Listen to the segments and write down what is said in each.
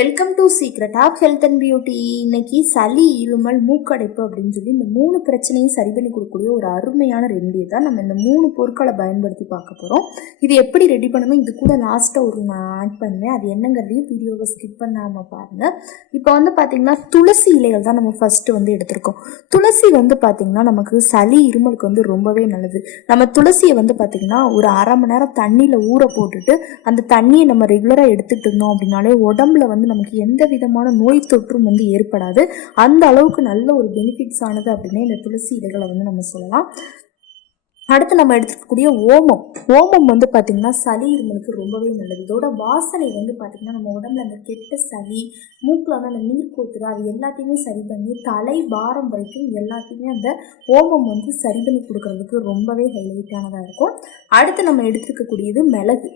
Welcome to secret of health and beauty. இன்னைக்கு சளி, இருமல், மூக்கடைப்பு அப்படின்னு சொல்லி இந்த 3 பிரச்சனையும் சரி பண்ணி கொடுக்கக்கூடிய ஒரு அருமையான ரெமெடியை தான் நம்ம இந்த 3 பொருட்களை பயன்படுத்தி பார்க்க போகிறோம். இது எப்படி ரெடி பண்ணணும், இது கூட லாஸ்ட்டாக நான் ஆட் பண்ணுவேன். அது என்னங்கிறதையும் வீடியோவை ஸ்கிப் பண்ணாமல் பாருங்கள். இப்போ பார்த்திங்கன்னா துளசி இலைகள் தான் நம்ம ஃபஸ்ட்டு எடுத்திருக்கோம். துளசி பார்த்திங்கன்னா நமக்கு சளி, இருமலுக்கு ரொம்பவே நல்லது. நம்ம துளசியை பார்த்திங்கன்னா ஒரு அரை மணி நேரம் தண்ணியில் ஊற போட்டுட்டு அந்த தண்ணியை நம்ம ரெகுலராக எடுத்துகிட்டு இருந்தோம் அப்படின்னாலே உடம்புல நமக்கு எந்த விதமான நோய் தொற்றும் ஏற்படாது. அந்த அளவுக்கு நல்ல ஒரு பெனிஃபிட்ஸ் ஆனது அப்படின்னு இந்த துளசி இலைகளை நம்ம சொல்லலாம். அடுத்து நம்ம எடுத்துக்கக்கூடிய ஓமம் பார்த்திங்கன்னா சளி, இருமலுக்கு ரொம்பவே நல்லது. இதோட வாசனை பார்த்திங்கன்னா நம்ம உடம்புல அந்த கெட்ட சளி, மூக்கில் அந்த நீர் கோத்துரு அது எல்லாத்தையுமே சரி பண்ணி தலை பாரம் வரைக்கும் எல்லாத்தையுமே அந்த ஓமம் சரி பண்ணி கொடுக்கறதுக்கு ரொம்பவே ஹைலைட்டானதாக இருக்கும். அடுத்து நம்ம எடுத்துக்கக்கூடியது மிளகு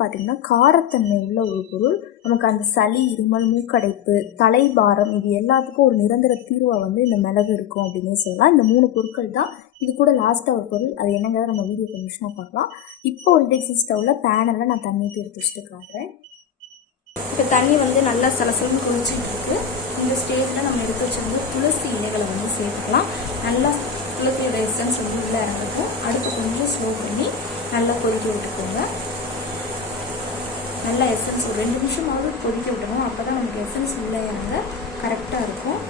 பார்த்திங்கன்னா காரத்தன்மை உள்ள ஒரு பொருள். நமக்கு அந்த சளி, இருமல், மூக்கடைப்பு, தலைபாரம் இது எல்லாத்துக்கும் ஒரு நிரந்தர தீர்வாக இந்த மிளகு இருக்கும் அப்படின்னே சொல்லலாம். இந்த 3 பொருட்கள் தான். இது கூட லாஸ்ட்டாக ஒரு பொருள், அது என்னங்கிறத நம்ம வீடியோ கண்டிஷனாக பார்க்கலாம். இப்போ ஒரு இண்டக்ஷன் ஸ்டவ்வில் பேனலில் நான் தண்ணி ஊற்றி எடுத்து வச்சுட்டு காட்டுறேன். இப்போ தண்ணி நல்லா சலசலன்னு கொதிச்சுட்டு இருக்கு. இந்த ஸ்டேஜில் நம்ம எடுத்து வச்சிருந்த துளசி இலைகளை சேர்த்துக்கலாம். நல்லா துளசியோட எசன்ஸ் உள்ளே இறங்கிருக்கும். அடுத்து கொஞ்சம் ஸ்லோ பண்ணி நல்லா கொதிக்க விட்டுக்கோங்க. நல்லா எசன்ஸ் ஒரு 2 நிமிஷமாவது கொதிக்க விட்டணும். அப்போ தான் நமக்கு எசன்ஸ் உள்ளே இறங்க கரெக்டாக இருக்கும்.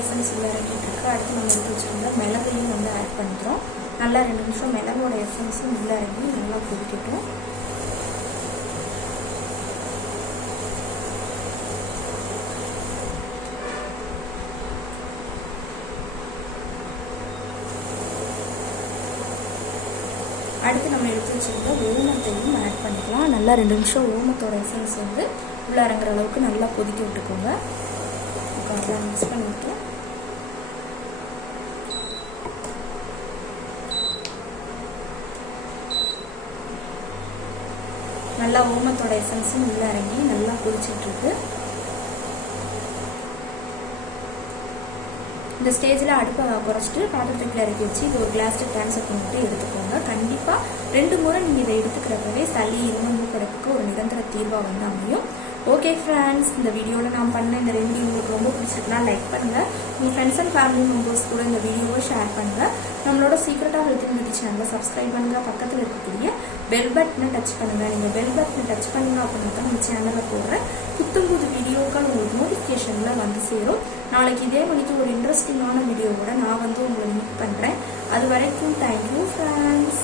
எசன்ஸ் உள்ளே இறங்கிட்டு இருக்கு. அடுத்து நம்ம எடுத்து வச்சுருந்தா மிளகையும் ஆட் பண்ணிக்கிறோம். நல்லா 2 நிமிஷம் மிளகோட எசன்ஸும் உள்ளே இறங்கி நல்லா கொதிக்கட்டும். அடுத்து நம்ம எடுத்து வச்சுருந்தா ஓமத்தையும் ஆட் பண்ணிக்கலாம். நல்லா 2 நிமிஷம் ஓமத்தோட எசன்ஸ் உள்ளே இறங்குற அளவுக்கு நல்லா கொதிக்க விட்டுக்கோங்க. அதெல்லாம் மிக்ஸ் பண்ணிவிட்டு நல்லா ஓமத்தோட எசன்ஸும் உள்ளே இறங்கி நல்லா கொதிச்சிட்ருக்கு. இந்த ஸ்டேஜில் அடுப்பை குறைச்சிட்டு பாத்திரத்துக்குள்ள இறக்கி வச்சு இது ஒரு கிளாஸில் ட்ரான்ஸ்ஃபர் பண்ணிட்டு எடுத்துக்கோங்க. கண்டிப்பாக 2 முறை நீங்கள் இதை எடுத்துக்கிறப்பவே சளி, இருமல், மூக்கடைப்புக்கு ஒரு நிரந்தர தீர்வாக அமையும். ஓகே ஃப்ரெண்ட்ஸ், இந்த வீடியோவில் நான் பண்ண இந்த ரெமெடி உங்களுக்கு ரொம்ப பிடிச்சிருக்குன்னா லைக் பண்ணுங்கள். உங்கள் ஃப்ரெண்ட்ஸ் அண்ட் ஃபேமிலி மெம்பர்ஸ் கூட இந்த வீடியோவை ஷேர் பண்ணுங்கள். நம்மளோட secret of health and beauty சேனலை சப்ஸ்கிரைப் பண்ணுங்கள். பக்கத்தில் இருக்கக்கூடிய பெல் பட்டனை டச் பண்ணுங்கள். நீங்கள் பெல் பட்டனை டச் பண்ணுங்க அப்படின்னா தான் நம்ம சேனலில் போடுற புது வீடியோக்கள் உங்களுக்கு நோட்டிஃபிகேஷனில் சேரும். நாளைக்கு இதே மணிக்கு ஒரு இன்ட்ரெஸ்டிங்கான வீடியோவோட நான் உங்களை மீட் பண்ணுறேன். அது வரைக்கும் தேங்க்யூ ஃப்ரெண்ட்ஸ்.